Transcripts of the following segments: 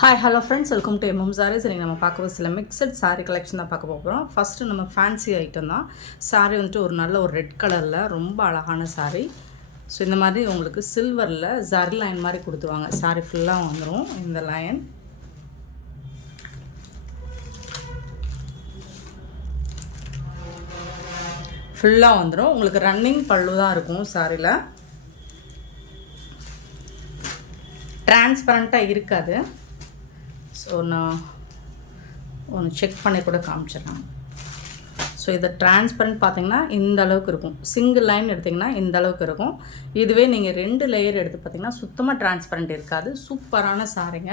Hi hello friends, welcome to MM sarees. இன்றைக்கி நம்ம பார்க்க சில மிக்சட் சாரீ கலெக்ஷன் தான் பார்க்க போகிறோம். ஃபஸ்ட்டு நம்ம ஃபேன்சி ஐட்டம் தான். சாரீ வந்துட்டு ஒரு நல்ல ஒரு ரெட் கலரில் ரொம்ப அழகான சாரீ. ஸோ இந்த மாதிரி உங்களுக்கு சில்வரில் ஜரி லைன் மாதிரி கொடுத்துருவாங்க. சாரீ ஃபுல்லாக வந்துடும் இந்த லைன். ஃபுல்லாக வந்துடும். உங்களுக்கு ரன்னிங் பல்லு தான் இருக்கும். சாரியில் டிரான்ஸ்பரண்ட்டாக இருக்காது. ஸோ நான் ஒன்று செக் பண்ணி கூட காமிச்சிடுறேன். ஸோ இதை டிரான்ஸ்பரண்ட் பார்த்திங்கன்னா இந்த அளவுக்கு இருக்கும். சிங்கிள் லைன் எடுத்திங்கன்னா இந்த அளவுக்கு இருக்கும். இதுவே நீங்கள் 2 லேயர் எடுத்து பார்த்திங்கன்னா சுத்தமாக டிரான்ஸ்பரண்ட் இருக்காது. சூப்பரான சாரீங்க.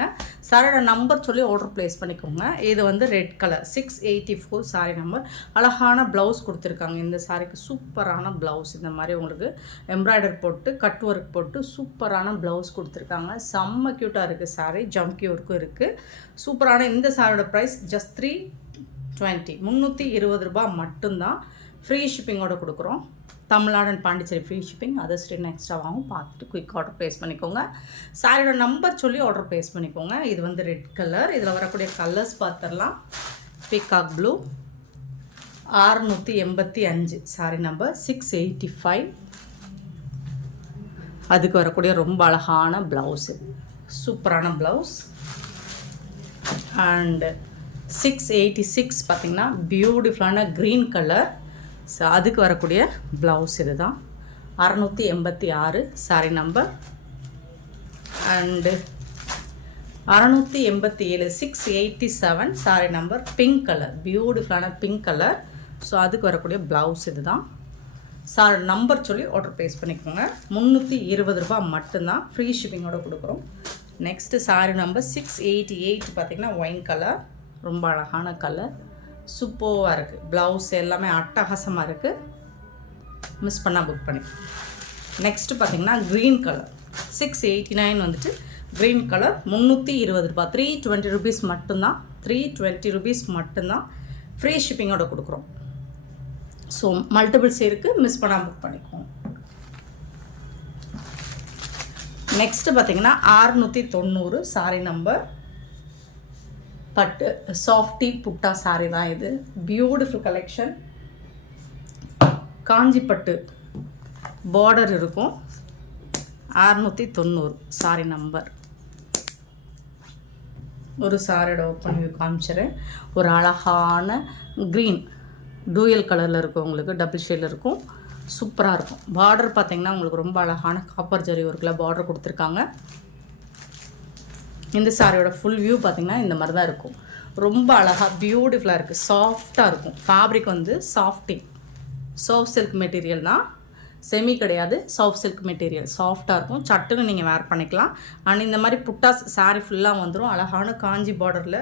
சாரியோட நம்பர் சொல்லி ஆர்டர் ப்ளேஸ் பண்ணிக்கோங்க. இது வந்து ரெட் கலர் 684 சாரீ நம்பர். அழகான ப்ளவுஸ் கொடுத்துருக்காங்க. இந்த சாரீக்கு சூப்பரான ப்ளவுஸ். இந்த மாதிரி உங்களுக்கு எம்ப்ராய்டர் போட்டு கட் ஒர்க் போட்டு சூப்பரான ப்ளவுஸ் கொடுத்துருக்காங்க. செம்ம க்யூட்டாக இருக்குது சாரீ. ஜம்கி ஒர்க்கும் இருக்குது. சூப்பரான இந்த சாரியோட ப்ரைஸ் ஜஸ்ட் 320 ரூபாய் மட்டும்தான். ஃப்ரீ ஷிப்பிங்கோடு கொடுக்குறோம். Tamil Nadu and Pondicherry free shipping. Other state எக்ஸ்ட்ராவாகவும் பார்த்துட்டு குயிக் ஆர்டர் ப்ளேஸ் பண்ணிக்கோங்க. சாரியோட நம்பர் சொல்லி ஆர்டர் ப்ளேஸ் பண்ணிக்கோங்க. இது வந்து ரெட் கலர். இதில் வரக்கூடிய கலர்ஸ் பார்த்துடலாம். Peacock blue 685 sorry number 685. அதுக்கு வரக்கூடிய ரொம்ப அழகான ப்ளவுஸு, சூப்பரான ப்ளவுஸ். அண்டு 686 பார்த்திங்கன்னா பியூட்டிஃபுல்லான க்ரீன் கலர். ஸோ அதுக்கு வரக்கூடிய ப்ளவுஸ் இது தான். 686 sorry number. And 687 687 sorry number. Pink colour, பியூட்டிஃபுல்லான பிங்க் கலர். ஸோ அதுக்கு வரக்கூடிய ப்ளவுஸ் இது தான். சாரி நம்பர் சொல்லி ஆர்டர் ப்ளேஸ் பண்ணிக்கோங்க. 320 ரூபாய் மட்டும்தான். ஃப்ரீ ஷிப்பிங்கோடு கொடுக்குறோம். நெக்ஸ்ட்டு சாரி நம்பர் 688 பார்த்திங்கன்னா ஒயின் கலர். ரொம்ப அழகான கலர், சூப்பராக இருக்குது. ப்ளவுஸ் எல்லாமே அட்டகாசமாக இருக்குது. மிஸ் பண்ணால் புக் பண்ணி. நெக்ஸ்ட்டு பார்த்திங்கன்னா க்ரீன் கலர் 689 வந்துட்டு க்ரீன் கலர் 320 ரூபாய். 320 ருபீஸ் மட்டும்தான். 320 ருபீஸ் மட்டும்தான். ஃப்ரீ ஷிப்பிங்கோடு கொடுக்குறோம். ஸோ மல்டிபிள்ஸ் இருக்குது. மிஸ் பண்ணால் புக் பண்ணிக்குவோம். நெக்ஸ்ட்டு பார்த்திங்கன்னா 690 சாரி நம்பர். பட்டு சாஃப்டி புட்டா சாரீ தான் இது. Beautiful collection. காஞ்சி பட்டு பார்டர் இருக்கும். 690 சாரீ நம்பர். ஒரு சாரியோட ஓப்பன் வியூ காமிச்சிடுறேன். ஒரு அழகான க்ரீன் டூயல் கலரில் இருக்கும். உங்களுக்கு டபுள் ஷேடில் இருக்கும். சூப்பராக இருக்கும். பார்டர் பார்த்திங்கன்னா உங்களுக்கு ரொம்ப அழகான காப்பர் ஜரி ஒர்க்கில் பார்டர் கொடுத்துருக்காங்க. இந்த சாரியோட ஃபுல் வியூ பார்த்திங்கன்னா இந்த மாதிரி தான் இருக்கும். ரொம்ப அழகாக பியூட்டிஃபுல்லாக இருக்குது. சாஃப்டாக இருக்கும். ஃபேப்ரிக் வந்து சாஃப்ட் சில்க் மெட்டீரியல் தான். செமி கிடையாது, சாஃப்ட் சில்க் மெட்டீரியல். சாஃப்டாக இருக்கும். சட்டுன்னு நீங்கள் வேர் பண்ணிக்கலாம். அண்ட் இந்த மாதிரி புட்டாஸ் சாரி ஃபுல்லாக வந்துடும். அழகான காஞ்சி பார்டரில்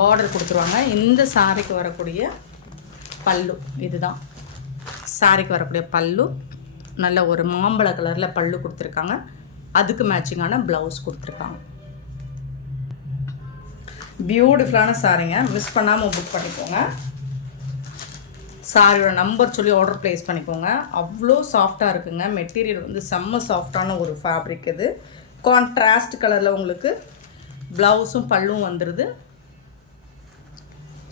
பார்டர் கொடுத்துருவாங்க. இந்த சாரிக்கு வரக்கூடிய பல்லு இதுதான். சாரிக்கு வரக்கூடிய பல்லு நல்ல ஒரு மாம்பழ கலரில் பல்லு கொடுத்துருக்காங்க. அதுக்கு மேட்சிங்கான ப்ளவுஸ் கொடுத்துருக்காங்க. பியூட்டிஃபுல்லான சாரீங்க. மிஸ் பண்ணாமல் புக் பண்ணிக்கோங்க. சாரியோட நம்பர் சொல்லி ஆர்டர் ப்ளேஸ் பண்ணிக்கோங்க. அவ்வளோ சாஃப்டாக இருக்குங்க. மெட்டீரியல் வந்து செம்ம சாஃப்டான ஒரு ஃபேப்ரிக் இது. கான்ட்ராஸ்ட் கலரில் உங்களுக்கு ப்ளவுஸும் பல்லும் வந்துடுது.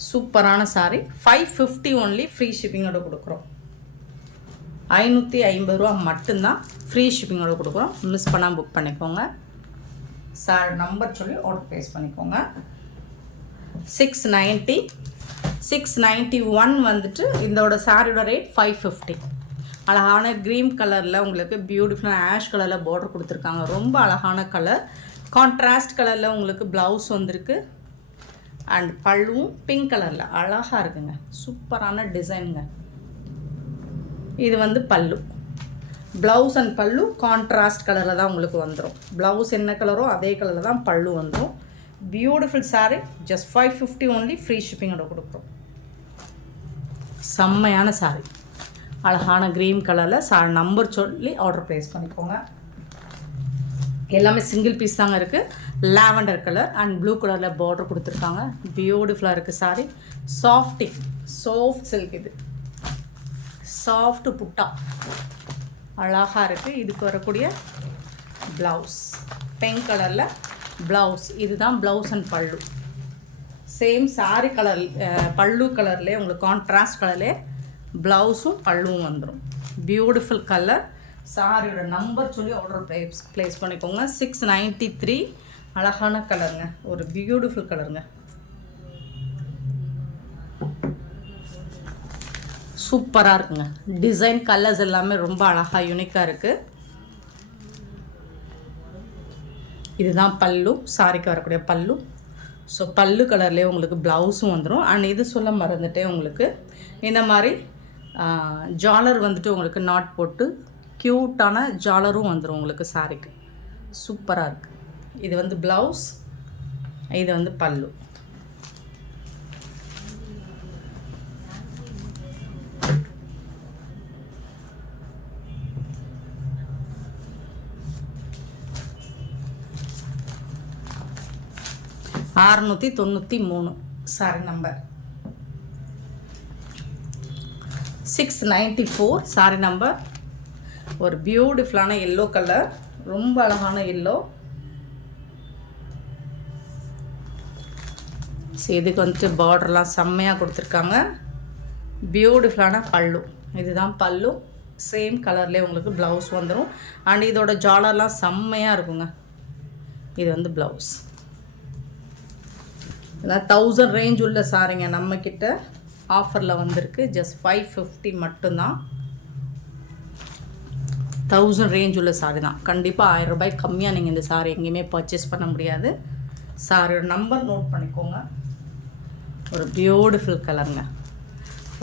சூப்பரான சாரீ. 550 ஒன்லி. ஃப்ரீ ஷிப்பிங்கோடு கொடுக்குறோம். 550 ரூபா மட்டும்தான். ஃப்ரீ ஷிப்பிங்கோடு கொடுக்குறோம். மிஸ் பண்ணால் புக் பண்ணிக்கோங்க. சார் நம்பர் சொல்லி ஆர்டர் ப்ளேஸ் பண்ணிக்கோங்க. 690 691 வந்துட்டு இதோட சாரியோட ரேட் 550. அழகான க்ரீன் கலரில் உங்களுக்கு பியூட்டிஃபுல்லான ஆஷ் கலரில் பார்டர் கொடுத்துருக்காங்க. ரொம்ப அழகான கலர். கான்ட்ராஸ்ட் கலரில் உங்களுக்கு ப்ளவுஸ் வந்திருக்கு. அண்ட் பல்லுவும் பிங்க் கலரில் அழகாக இருக்குங்க. சூப்பரான டிசைனுங்க. இது வந்து பல்லு. ப்ளவுஸ் அண்ட் பல்லு கான்ட்ராஸ்ட் கலரில் தான் உங்களுக்கு வந்துடும். ப்ளவுஸ் என்ன கலரோ அதே கலரில் தான் பல்லு வந்துடும். Beautiful sari. Just 550 only. Free ஷிப்பிங்கோட கொடுக்குறோம். செம்மையான சாரீ. அழகான க்ரீன் கலரில் சாரி நம்பர் சொல்லி ஆர்டர் ப்ளேஸ் பண்ணிக்கோங்க. எல்லாமே சிங்கிள் பீஸ் தாங்க இருக்குது. லாவெண்டர் கலர் அண்ட் ப்ளூ கலரில் பார்டர் கொடுத்துருக்காங்க. பியூட்டிஃபுல்லாக இருக்குது சாரீ. சாஃப்ட் சில்க் இது. சாஃப்ட் புட்டா அழகாக இருக்குது. இதுக்கு வரக்கூடிய ப்ளவுஸ் பிங்க் கலரில் ப்ளவுஸ். இதுதான் ப்ளவுஸ் அண்ட் பல்லு. சேம் சாரி கலர் பல்லு கலர்லேயே உங்களுக்கு கான்ட்ராஸ்ட் கலர்லேயே ப்ளவுஸும் பல்லுவும் வந்துடும். Beautiful colour. சாரியோட நம்பர் சொல்லி ஆர்டர் ப்ளேஸ் பண்ணிக்கோங்க. 693. அழகான கலருங்க, ஒரு பியூட்டிஃபுல் கலருங்க, சூப்பராக இருக்குங்க. டிசைன் கலர்ஸ் எல்லாமே ரொம்ப அழகாக யூனிக்காக இருக்குது. இதுதான் பல்லு, சாரிக்கு வரக்கூடிய பல்லு. ஸோ பல்லு கலர்லேயே உங்களுக்கு ப்ளவுஸும் வந்துடும். அண்ட் இது சொல்ல மறந்துட்டே, உங்களுக்கு இந்த மாதிரி ஜாலர் வந்துட்டு உங்களுக்கு நாட் போட்டு க்யூட்டான ஜாலரும் வந்துடும் உங்களுக்கு சாரிக்கு. சூப்பராக இருக்குது. இது வந்து ப்ளவுஸ், இது வந்து பல்லு. $693 சாரி நம்பர். 694 sorry number. ஒரு பியூட்டிஃபுல்லான எல்லோ கலர், ரொம்ப அழகான எல்லோ. ஸோ இதுக்கு வந்துட்டு பார்டர்லாம் செம்மையாக கொடுத்துருக்காங்க. பியூட்டிஃபுல்லான பல்லு. இதுதான் பல்லு. சேம் கலர்லேயே உங்களுக்கு ப்ளவுஸ் வந்துடும். அண்ட் இதோட ஜாலர்லாம் செம்மையாக இருக்குங்க. இது வந்து ப்ளவுஸ். இதெல்லாம் 1000 ரேஞ்ச் உள்ள சாரிங்க. நம்மக்கிட்ட ஆஃபரில் வந்திருக்கு. ஜஸ்ட் 550 மட்டும்தான். 1000 ரேஞ்ச் உள்ள சாரி தான். கண்டிப்பாக 1000 ரூபாய் கம்மியாக நீங்கள் இந்த சாரி எங்கேயுமே பர்ச்சேஸ் பண்ண முடியாது. சாரியோட நம்பர் நோட் பண்ணிக்கோங்க. ஒரு பியூட்டிஃபுல் கலருங்க,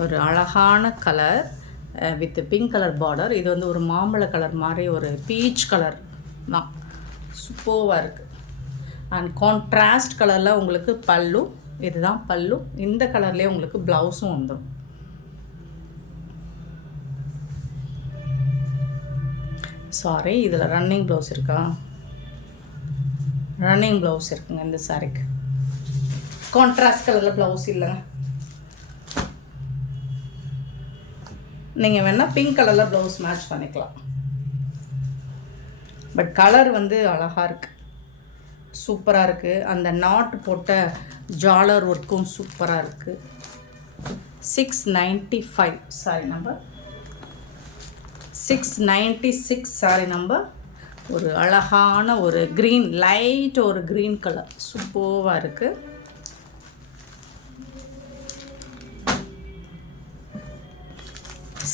ஒரு அழகான colour with pink colour border. இது வந்து ஒரு மாம்பழ கலர் மாதிரி ஒரு பீச் கலர் தான். சூப்பராக இருக்குது. அண்ட் கான்ட்ராஸ்ட் கலரில் உங்களுக்கு பல்லு. இதுதான் பல்லு. இந்த கலர்லேயே உங்களுக்கு ப்ளவுஸும் வந்துடும். சாரி, இதில் ரன்னிங் ப்ளவுஸ் இருக்கா? ரன்னிங் ப்ளவுஸ் இருக்குங்க இந்த சாரிக்கு. கான்ட்ராஸ்ட் கலரில் ப்ளவுஸ் இல்லைங்க. நீங்கள் வேணால் பிங்க் கலரில் ப்ளவுஸ் மேட்ச் பண்ணிக்கலாம். பட் கலர் வந்து அழகாக இருக்குது, சூப்பராக இருக்குது. அந்த நாட் போட்ட ஜாலர் ஒர்க்கும் சூப்பராக இருக்குது. 695 சாரி நம்பர். 696 sorry number. ஒரு அழகான ஒரு க்ரீன், லைட் ஒரு க்ரீன் கலர், சூப்பராக இருக்குது.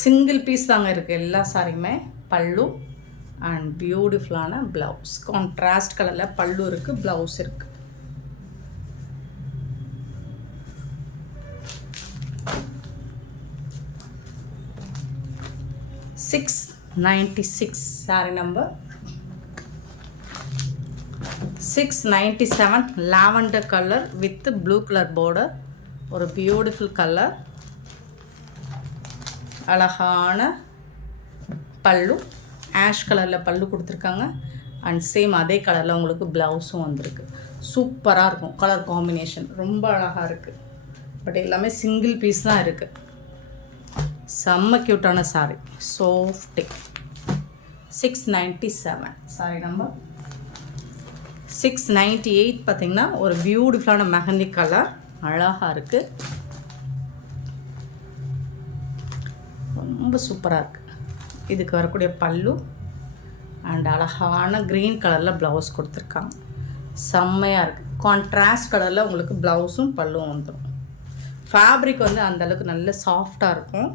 சிங்கிள் பீஸ் தாங்க இருக்குது எல்லா சாரியுமே. பல்லு அண்ட் பியூட்டிஃபுல்லான ப்ளவுஸ். கான்ட்ராஸ்ட் கலரில் பல்லு இருக்குது, ப்ளவுஸ் இருக்குது. $696 sorry number. 697 lavender colour with blue colour border. ஒரு பியூட்டிஃபுல் கலர், அழகான பல்லு. ஆஷ் கலரில் பல்லு கொடுத்துருக்காங்க. அண்ட் சேம் அதே கலரில் உங்களுக்கு ப்ளவுஸும் வந்திருக்கு. சூப்பராக இருக்கும் கலர் காம்பினேஷன், ரொம்ப அழகாக இருக்குது. பட் எல்லாமே சிங்கிள் பீஸ் தான் இருக்குது. செம்ம க்யூட்டான சாரி, சாஃப்டி. 697 sorry number. 698 பார்த்திங்கன்னா ஒரு பியூட்டிஃபுல்லான மெஹந்தி கலர், அழகாக இருக்குது, ரொம்ப சூப்பராக இருக்குது. இதுக்கு வரக்கூடிய பல்லு அண்ட் அழகான க்ரீன் கலரில் ப்ளவுஸ் கொடுத்துருக்காங்க. செம்மையாக இருக்குது. கான்ட்ராஸ்ட் கலரில் உங்களுக்கு ப்ளவுஸும் பல்லும் வந்துடும். ஃபேப்ரிக் வந்து அந்தளவுக்கு நல்ல சாஃப்டாக இருக்கும்.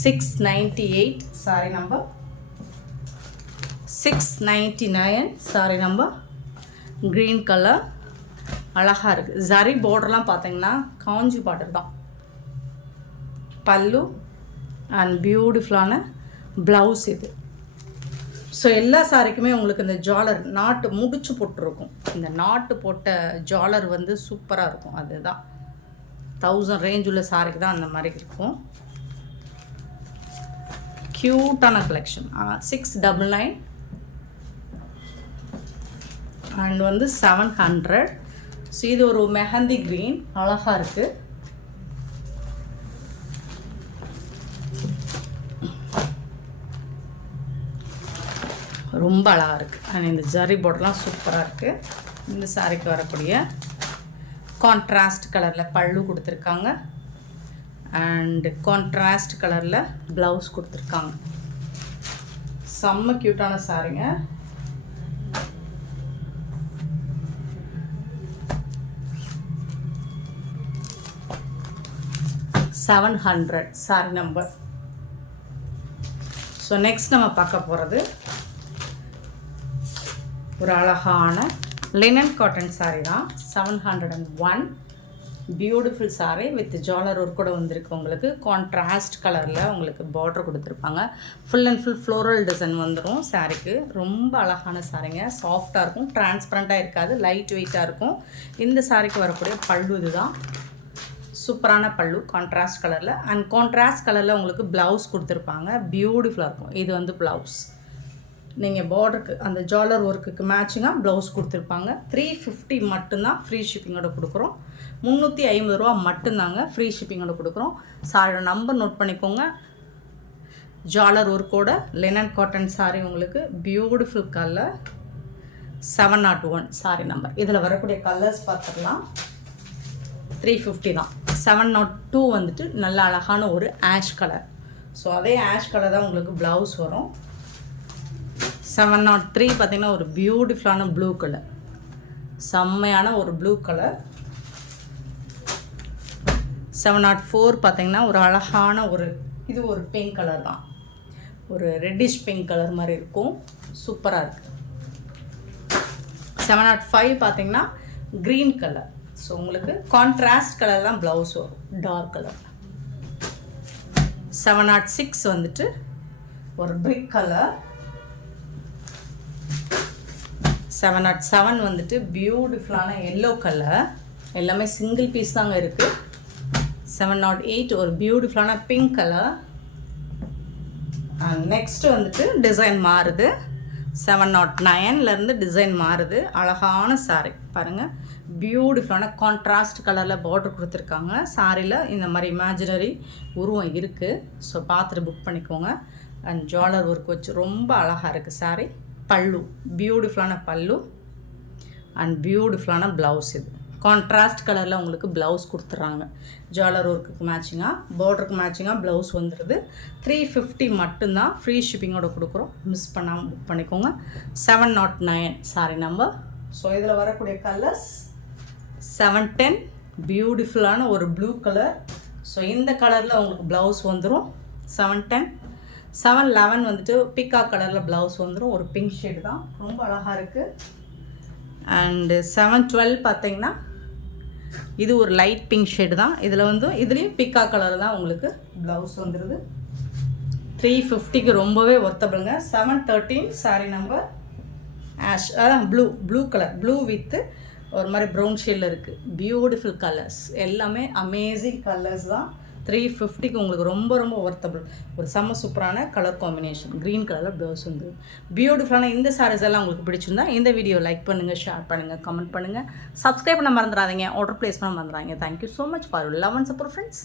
698 sorry number. 699 sorry number. Green colour, அழகாக இருக்குது. ஜரி பார்டர்லாம் பார்த்தீங்கன்னா காஞ்சி பார்டர் தான். பல்லு அண்ட் பியூட்டிஃபுல்லான ப்ளவுஸ் இது. ஸோ எல்லா சாரிக்குமே உங்களுக்கு இந்த ஜாலர் நாட்டு முடிச்சு போட்டிருக்கும். இந்த நாட்டு போட்ட ஜாலர் வந்து சூப்பராக இருக்கும். அதுதான் 1000 ரேஞ்ச் உள்ள சாரிக்கு தான் அந்த மாதிரி இருக்கும். க்யூட்டான கலெக்ஷன். 699 அண்ட் வந்து 700. ஸோ இது ஒரு மெஹந்தி க்ரீன், அழகாக இருக்குது. ரொம்ப அழகாக இருக்குது. அண்ட் இந்த ஜரி பார்டர்லாம் சூப்பராக இருக்குது. இந்த சாரிக்கு வரக்கூடிய கான்ட்ராஸ்ட் கலரில் பல்லு கொடுத்துருக்காங்க. அண்டு கான்ட்ராஸ்ட் கலரில் ப்ளவுஸ் கொடுத்துருக்காங்க. செம்ம க்யூட்டான சாரிங்க. $700 சாரி நம்பர். ஸோ நெக்ஸ்ட் நம்ம பார்க்க போகிறது ஒரு அழகான லினன் காட்டன் சாரீ தான். 701 பியூட்டிஃபுல் சாரீ வித் ஜாலர் ஒர்க் கூட வந்திருக்கு. உங்களுக்கு கான்ட்ராஸ்ட் கலரில் உங்களுக்கு பார்டர் கொடுத்துருப்பாங்க. Full and full floral design வந்துடும் சாரீக்கு. ரொம்ப அழகான சாரீங்க. சாஃப்டாக இருக்கும், டிரான்ஸ்பரண்ட்டாக இருக்காது, லைட் வெயிட்டாக இருக்கும். இந்த சாரீக்கு வரக்கூடிய பல்லு இது தான். சூப்பரான பல்லு கான்ட்ராஸ்ட் கலரில். அண்ட் கான்ட்ராஸ்ட் கலரில் உங்களுக்கு ப்ளவுஸ் கொடுத்துருப்பாங்க. பியூட்டிஃபுல்லாக இருக்கும். இது வந்து ப்ளவுஸ். நீங்கள் பார்டருக்கு அந்த ஜாலர் ஒர்க்குக்கு மேட்சிங்காக ப்ளவுஸ் கொடுத்துருப்பாங்க. 350 மட்டும்தான் ஃப்ரீ ஷிப்பிங்கோட கொடுக்குறோம். 350 ரூபா மட்டும்தாங்க ஃப்ரீ ஷிப்பிங்கோட கொடுக்குறோம். சாரியோட நம்பர் நோட் பண்ணிக்கோங்க. ஜாலர் ஒர்க்கோட லினன் காட்டன் சாரி உங்களுக்கு பியூட்டிஃபுல் கலர். 701 sorry number. இதில் வரக்கூடிய கலர்ஸ் பார்த்துக்கலாம். 350 தான். 702 வந்துட்டு நல்ல அழகான ஒரு ஆஷ் கலர். ஸோ அதே ஆஷ் கலர் தான் உங்களுக்கு ப்ளவுஸ் வரும். 703 பார்த்திங்கன்னா ஒரு பியூட்டிஃபுல்லான ப்ளூ கலர், செம்மையான ஒரு ப்ளூ கலர். 704 பார்த்திங்கன்னா ஒரு அழகான இது ஒரு பிங்க் கலர் தான். ஒரு ரெட்டிஷ் பிங்க் கலர் மாதிரி இருக்கும். சூப்பராக இருக்குது. 705 பார்த்திங்கன்னா க்ரீன் கலர். ஸோ உங்களுக்கு கான்ட்ராஸ்ட் கலர் தான் ப்ளவுஸ் வரும், டார்க் கலர். 706 வந்துட்டு ஒரு பிரிக் கலர். 707 வந்துட்டு பியூட்டிஃபுல்லான எல்லோ கலர். எல்லாமே சிங்கிள் பீஸ் தாங்க இருக்குது. 708 ஒரு பியூட்டிஃபுல்லான பிங்க் கலர். நெக்ஸ்ட்டு வந்துட்டு டிசைன் மாறுது. 709லேருந்து டிசைன் மாறுது. அழகான சாரீ பாருங்கள். பியூட்டிஃபுல்லான கான்ட்ராஸ்ட் கலரில் பார்டர் கொடுத்துருக்காங்க. சாரியில் இந்த மாதிரி இமேஜினரி உருவம் இருக்குது. ஸோ பார்த்துட்டு புக் பண்ணிக்கோங்க. அண்ட் ஜாலர் ஒர்க் வச்சு ரொம்ப அழகாக இருக்குது சாரீ. பல்லு பியூட்டிஃபுல்லான பல்லு அண்ட் பியூட்டிஃபுல்லான ப்ளவுஸ். இது கான்ட்ராஸ்ட் கலரில் உங்களுக்கு ப்ளவுஸ் கொடுத்துட்றாங்க. ஜாலர் ஒர்க்குக்கு மேட்சிங்காக பார்டருக்கு மேட்சிங்காக ப்ளவுஸ் வந்துடுது. 350 மட்டும்தான் ஃப்ரீ ஷிப்பிங்கோட கொடுக்குறோம். மிஸ் பண்ணாமல் புக் பண்ணிக்கோங்க. 709 சாரி நம்பர். ஸோ இதில் வரக்கூடிய கலர்ஸ் 710 பியூட்டிஃபுல்லான ஒரு ப்ளூ கலர். ஸோ இந்த கலரில் உங்களுக்கு ப்ளவுஸ் வந்துடும். 710. 711 வந்துட்டு பிக்கா கலரில் ப்ளவுஸ் வந்துடும். ஒரு பிங்க் ஷேடு தான், ரொம்ப அழகாக இருக்குது. அண்டு 712 பார்த்தீங்கன்னா இது ஒரு லைட் பிங்க் ஷேடு தான். இதில் வந்து இதுலேயும் பிக்கா கலர் தான் உங்களுக்கு ப்ளவுஸ் வந்துடுது. 350க்கு ரொம்பவே ஒர்த்தபிளுங்க. 713 சாரி நம்பர் ஆஷ், அதான் ப்ளூ கலர். ப்ளூ வித்து ஒரு மாதிரி ப்ரௌன் ஷேடில் இருக்குது. பியூட்டிஃபுல் கலர்ஸ், எல்லாமே அமேசிங் கலர்ஸ் தான். 350க்கு உங்களுக்கு ரொம்ப ரொம்ப ஒர்த்தபிள். ஒரு செம்ம சூப்பரான கலர் காம்பினேஷன். க்ரீன் கலரில் ப்ளவுஸ் வந்து பியூட்டிஃபுல்லான இந்த சாரீஸ் எல்லாம் உங்களுக்கு பிடிச்சிருந்தா இந்த வீடியோ லைக் பண்ணுங்கள், ஷேர் பண்ணுங்கள், கமெண்ட் பண்ணுங்கள், சப்ஸ்கிரைப் பண்ண மறந்துடாதீங்க, ஆர்டர் ப்ளேஸ் பண்ண மறந்துடாதீங்க. Thank you so much for love and support friends.